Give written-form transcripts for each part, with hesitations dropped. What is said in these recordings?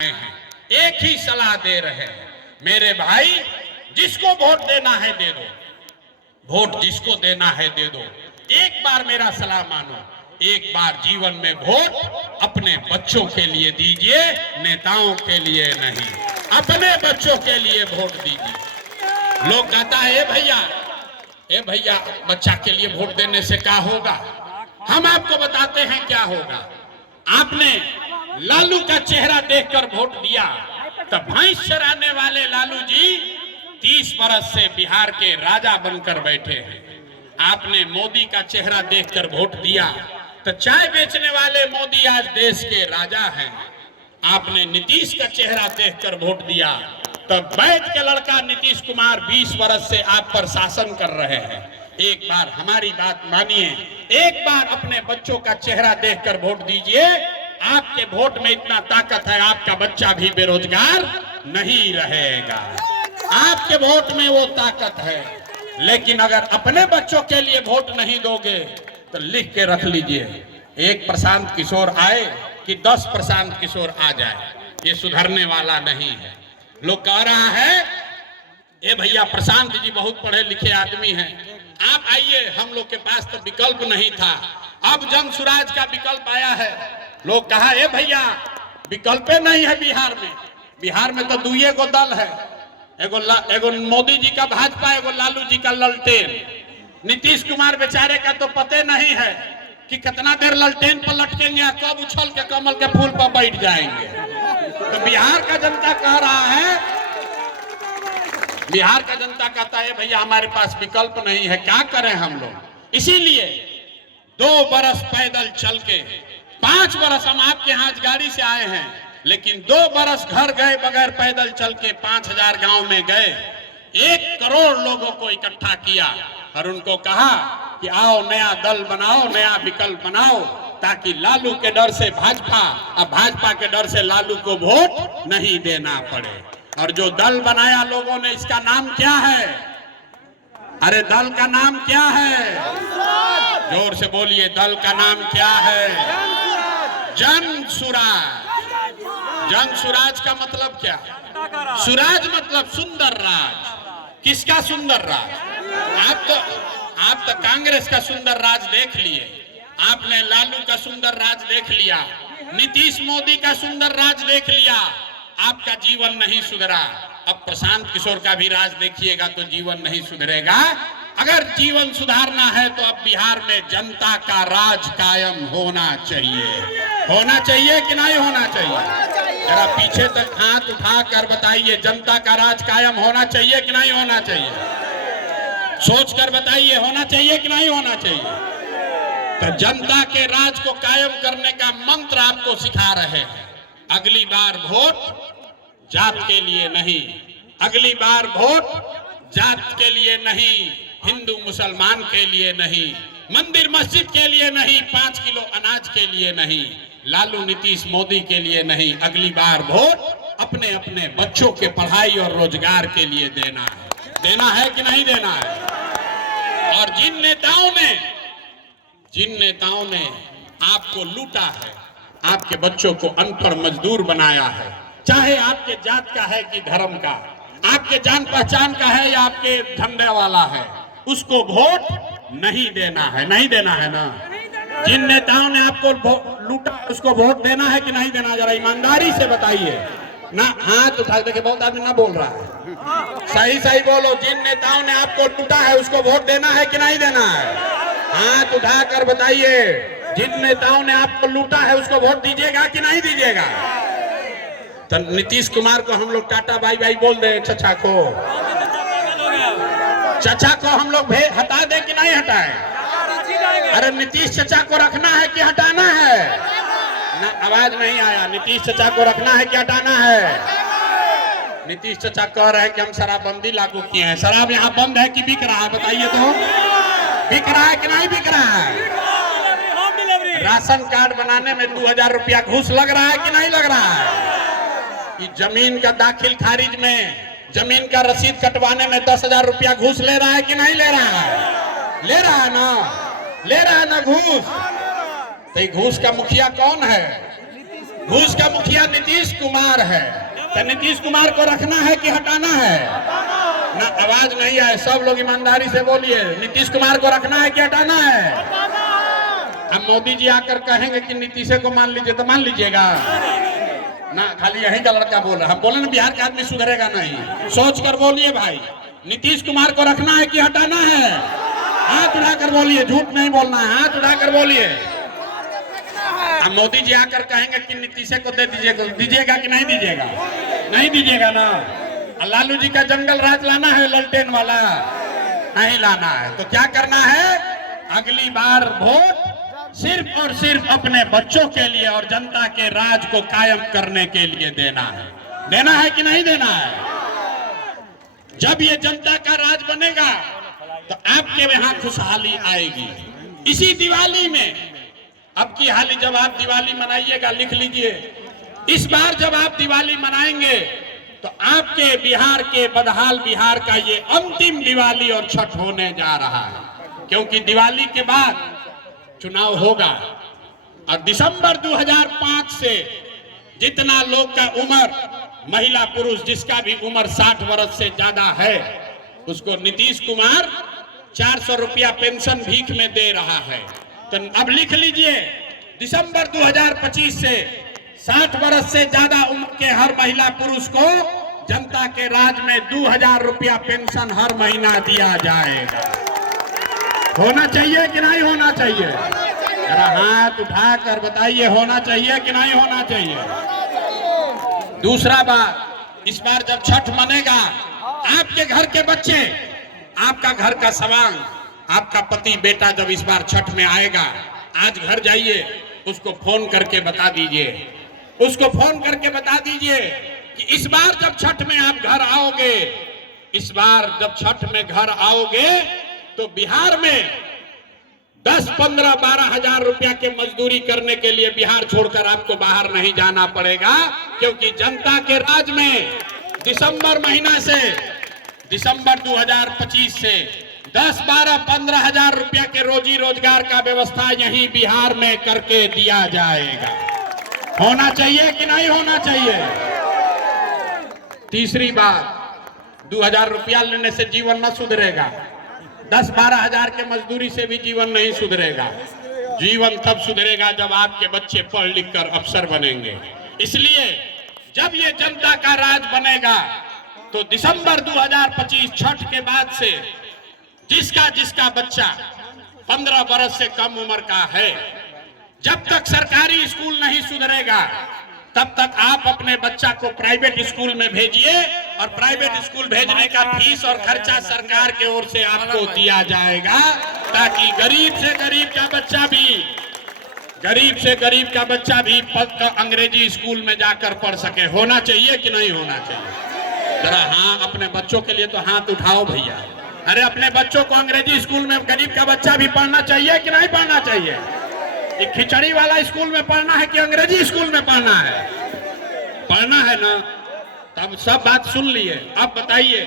हैं, एक ही सलाह दे रहे हैं, मेरे भाई जिसको वोट देना है दे दो, वोट जिसको देना है दे दो। एक बार मेरा सलाह मानो, एक बार जीवन में वोट अपने बच्चों के लिए दीजिए, नेताओं के लिए नहीं, अपने बच्चों के लिए वोट दीजिए। लोग कहता है ए भैया बच्चा के लिए वोट देने से क्या होगा। हम आपको बताते हैं क्या होगा। आपने लालू का चेहरा देखकर वोट दिया तो भैंस चराने वाले लालू जी 30 बरस से बिहार के राजा बनकर बैठे हैं। आपने मोदी का चेहरा देखकर वोट दिया तो चाय बेचने वाले मोदी आज देश के राजा हैं। आपने नीतीश का चेहरा देखकर वोट दिया तो वैद्य के लड़का नीतीश कुमार 20 बरस से आप पर शासन कर रहे हैं। एक बार हमारी बात मानिए, एक बार अपने बच्चों का चेहरा देखकर वोट दीजिए। आपके वोट में इतना ताकत है, आपका बच्चा भी बेरोजगार नहीं रहेगा। आपके वोट में वो ताकत है। लेकिन अगर अपने बच्चों के लिए वोट नहीं दोगे तो लिख के रख लीजिए, एक प्रशांत किशोर आए कि 10 प्रशांत किशोर आ जाए, ये सुधरने वाला नहीं है। लोग कह रहा है ए भैया प्रशांत जी बहुत पढ़े लिखे आदमी हैं, आप आइए, हम लोग के पास तो विकल्प नहीं था, अब जन सुराज का विकल्प आया है। लोग कहा ए भैया विकल्प नहीं है बिहार में, बिहार में तो दुइये को दल है, एगो मोदी जी का भाजपा, एगो लालू जी का ललटेन। नीतीश कुमार बेचारे का तो पते नहीं है कि कितना देर ललटेन पर लटकेंगे, कब उछल के कमल के फूल पर बैठ जाएंगे। तो बिहार का जनता कह रहा है, बिहार का जनता कहता है भैया हमारे पास विकल्प नहीं है, क्या करें हम लोग। इसीलिए 2 बरस पैदल चल के, 5 बरस हम आपके यहाँ गाड़ी से आए हैं, लेकिन 2 बरस घर गए बगैर पैदल चल के 5000 गांव में गए, 1 करोड़ लोगों को इकट्ठा किया और उनको कहा कि आओ नया दल बनाओ, नया विकल्प बनाओ, ताकि लालू के डर से भाजपा और भाजपा के डर से लालू को वोट नहीं देना पड़े। और जो दल बनाया लोगों ने, इसका नाम क्या है? अरे दल का नाम क्या है? जोर से बोलिए, दल का नाम क्या है? जन सुराज। जन सुराज का मतलब क्या? सुराज मतलब सुंदर राज। किसका सुंदर राज? आप तो कांग्रेस का सुंदर राज देख लिए, आपने लालू का सुंदर राज देख लिया, नीतीश मोदी का सुंदर राज देख लिया, आपका जीवन नहीं सुधरा। अब प्रशांत किशोर का भी राज देखिएगा तो जीवन नहीं सुधरेगा। अगर जीवन सुधारना है तो अब बिहार में जनता का राज कायम होना चाहिए। होना चाहिए कि नहीं होना चाहिए? जरा पीछे तक हाथ उठाकर बताइए, जनता का राज कायम होना चाहिए कि नहीं होना चाहिए? सोचकर बताइए, होना चाहिए कि नहीं होना चाहिए? तो जनता के राज को कायम करने का मंत्र आपको सिखा रहे हैं। अगली बार वोट जात के लिए नहीं, अगली बार वोट जात के लिए नहीं, हिंदू मुसलमान के लिए नहीं, मंदिर मस्जिद के लिए नहीं, 5 किलो अनाज के लिए नहीं, लालू नीतीश मोदी के लिए नहीं, अगली बार वोट अपने अपने बच्चों के पढ़ाई और रोजगार के लिए देना है। देना है कि नहीं देना है? और जिन नेताओं ने आपको लूटा है, आपके बच्चों को अनपढ़ मजदूर बनाया है, चाहे आपके जात का है कि धर्म का, आपके जान पहचान का है या आपके धंधे वाला है, उसको वोट नहीं देना है। नहीं देना है ना? जिन नेताओं ने आपको लूटा उसको वोट देना है कि नहीं देना? जरा ईमानदारी से बताइए ना। हाथ उठा के, बहुत आदमी ना बोल रहा है, सही बोलो। जिन नेताओं ने आपको लूटा है उसको वोट देना है कि नहीं देना है? हाथ उठाकर बताइए, जिन नेताओं ने आपको लूटा है उसको वोट दीजिएगा कि नहीं दीजिएगा? तो नीतीश कुमार को हम लोग टाटा बाई बाई बोल दे, चचा को हम लोग हटा दे कि नहीं हटाए? अरे नीतीश चचा को रखना है कि हटाना है? ना, आवाज नहीं आया। नीतीश चचा को रखना है कि हटाना है? नीतीश चचा कह रहे हैं कि हम शराबबंदी लागू किए हैं। शराब यहाँ बंद है कि बिक रहा है? बताइए तो, बिक रहा है कि नहीं बिक रहा है? राशन कार्ड बनाने में 2000 रुपया घूस लग रहा है कि नहीं लग रहा है? कि जमीन का दाखिल खारिज में, जमीन का रसीद कटवाने में 10,000 रुपया घूस ले रहा है कि नहीं ले रहा है? ले रहा है ना? ले रहा है ना घूस? तो घूस का मुखिया कौन है? घूस का मुखिया नीतीश कुमार है। तो नीतीश कुमार को रखना है कि हटाना है? ना आवाज नहीं आए, सब लोग ईमानदारी से बोलिए, नीतीश कुमार को रखना है कि हटाना है? अब मोदी जी आकर कहेंगे कि नीतीश को मान लीजिए, तो मान लीजिएगा ना? खाली यही का लड़का बोल रहा है। हम बोले ना बिहार का आदमी सुधरेगा नहीं। सोच कर बोलिए भाई, नीतीश कुमार को रखना है कि हटाना है? हाथ उठाकर बोलिए, झूठ नहीं बोलना है, हाथ उठाकर बोलिए। अब मोदी जी आकर कहेंगे कि नीतीश को दे दीजिएगा, दीजिएगा कि नहीं दीजिएगा? नहीं दीजिएगा ना? लालू जी का जंगल राज लाना है, ललटेन वाला नहीं लाना है। तो क्या करना है? अगली बार वोट सिर्फ और सिर्फ अपने बच्चों के लिए और जनता के राज को कायम करने के लिए देना है। देना है कि नहीं देना है? जब ये जनता का राज बनेगा तो आपके यहाँ खुशहाली आएगी। इसी दिवाली में, अब की हाली जब आप दिवाली मनाइएगा, लिख लीजिए, इस बार जब आप दिवाली मनाएंगे तो आपके बिहार के बदहाल बिहार का ये अंतिम दिवाली और छठ होने जा रहा है। क्योंकि दिवाली के बाद चुनाव होगा और दिसंबर 2005 से जितना लोग का उम्र, महिला पुरुष जिसका भी उम्र 60 वर्ष से ज्यादा है, उसको नीतीश कुमार 400 रुपया पेंशन भीख में दे रहा है। तो अब लिख लीजिए, दिसंबर 2025 से 60 वर्ष से ज्यादा उम्र के हर महिला पुरुष को जनता के राज में 2000 रुपया पेंशन हर महीना दिया जाएगा। होना चाहिए कि नहीं होना चाहिए? जरा हाथ उठाकर बताइए, होना चाहिए कि नहीं होना चाहिए? दूसरा बात, इस बार जब छठ मनेगा, आपके घर के बच्चे, आपका घर का सवांग, आपका पति बेटा जब इस बार छठ में आएगा, आज घर जाइए, उसको फोन करके बता दीजिए, उसको फोन करके बता दीजिए कि इस बार जब छठ में आप घर आओगे, इस बार जब छठ में घर आओगे तो बिहार में 10, 15, 12 हजार रुपया के मजदूरी करने के लिए बिहार छोड़कर आपको बाहर नहीं जाना पड़ेगा। क्योंकि जनता के राज में दिसंबर महीना से, दिसंबर 2025 से 10, 12, 15 हजार रुपया के रोजी रोजगार का व्यवस्था यहीं बिहार में करके दिया जाएगा। होना चाहिए कि नहीं होना चाहिए? तीसरी बात, 2000 रुपया लेने से जीवन न सुधरेगा, 10, 12 हजार के मजदूरी से भी जीवन नहीं सुधरेगा। जीवन तब सुधरेगा जब आपके बच्चे पढ़ लिख कर अफसर बनेंगे। इसलिए जब ये जनता का राज बनेगा तो दिसंबर 2025 छठ के बाद से जिसका जिसका बच्चा 15 बरस से कम उम्र का है, जब तक सरकारी स्कूल नहीं सुधरेगा तब तक आप अपने बच्चा को प्राइवेट स्कूल में भेजिए, और प्राइवेट स्कूल भेजने का फीस और खर्चा सरकार के ओर से आपको दिया जाएगा, ताकि गरीब से गरीब का बच्चा भी, गरीब से गरीब का बच्चा भी अंग्रेजी स्कूल में जाकर पढ़ सके। होना चाहिए कि नहीं होना चाहिए? जरा हाँ, अपने बच्चों के लिए तो हाथ उठाओ भैया। अरे अपने बच्चों को अंग्रेजी स्कूल में गरीब का बच्चा भी पढ़ना चाहिए कि नहीं पढ़ना चाहिए? ये खिचड़ी वाला स्कूल में पढ़ना है कि अंग्रेजी स्कूल में पढ़ना है? पढ़ना है ना? तब सब बात सुन लिए। अब बताइए,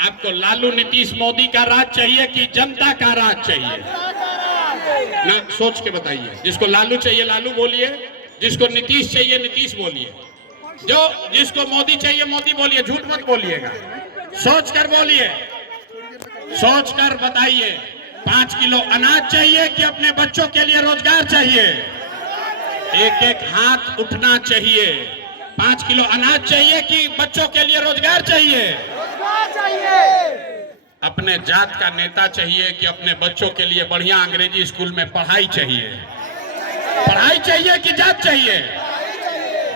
आपको लालू नीतीश मोदी का राज चाहिए कि जनता का राज चाहिए? ना सोच के बताइए। जिसको लालू चाहिए लालू बोलिए, जिसको नीतीश चाहिए नीतीश बोलिए, जिसको मोदी चाहिए मोदी बोलिए, झूठ मत बोलिएगा, सोच कर बोलिए, सोच कर बताइए। 5 किलो अनाज चाहिए कि अपने बच्चों के लिए रोजगार चाहिए? एक एक हाथ उठना चाहिए। 5 किलो अनाज चाहिए कि बच्चों के लिए रोजगार चाहिए? अपने जात का नेता चाहिए कि अपने बच्चों के लिए बढ़िया अंग्रेजी स्कूल में पढ़ाई चाहिए? पढ़ाई चाहिए कि जात चाहिए?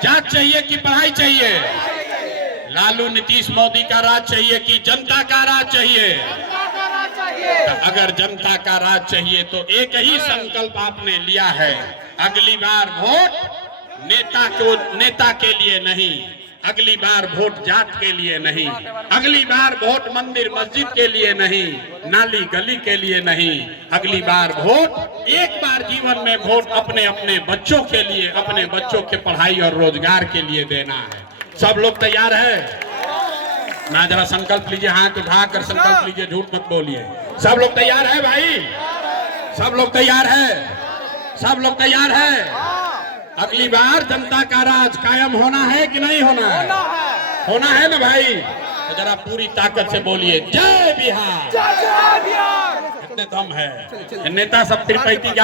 जात चाहिए कि पढ़ाई चाहिए? लालू नीतीश मोदी का राज चाहिए कि जनता का राज चाहिए? तो अगर जनता का राज चाहिए तो एक ही संकल्प आपने लिया है, अगली बार वोट नेता के लिए नहीं, अगली बार वोट जात के लिए नहीं, अगली बार वोट मंदिर मस्जिद के लिए नहीं, नाली गली के लिए नहीं, अगली बार वोट, एक बार जीवन में वोट अपने अपने बच्चों के लिए, अपने बच्चों के पढ़ाई और रोजगार के लिए देना है। सब लोग तैयार है ना? जरा संकल्प लीजिए, हाथ उठाकर संकल्प लीजिए, झूठ मत बोलिए। सब लोग तैयार है भाई? सब लोग तैयार है? सब लोग तैयार है? अगली बार जनता का राज कायम होना है कि नहीं होना है? होना है ना भाई? तो जरा पूरी ताकत से बोलिए जय बिहार। इतने दम है नेता सब तिरपैती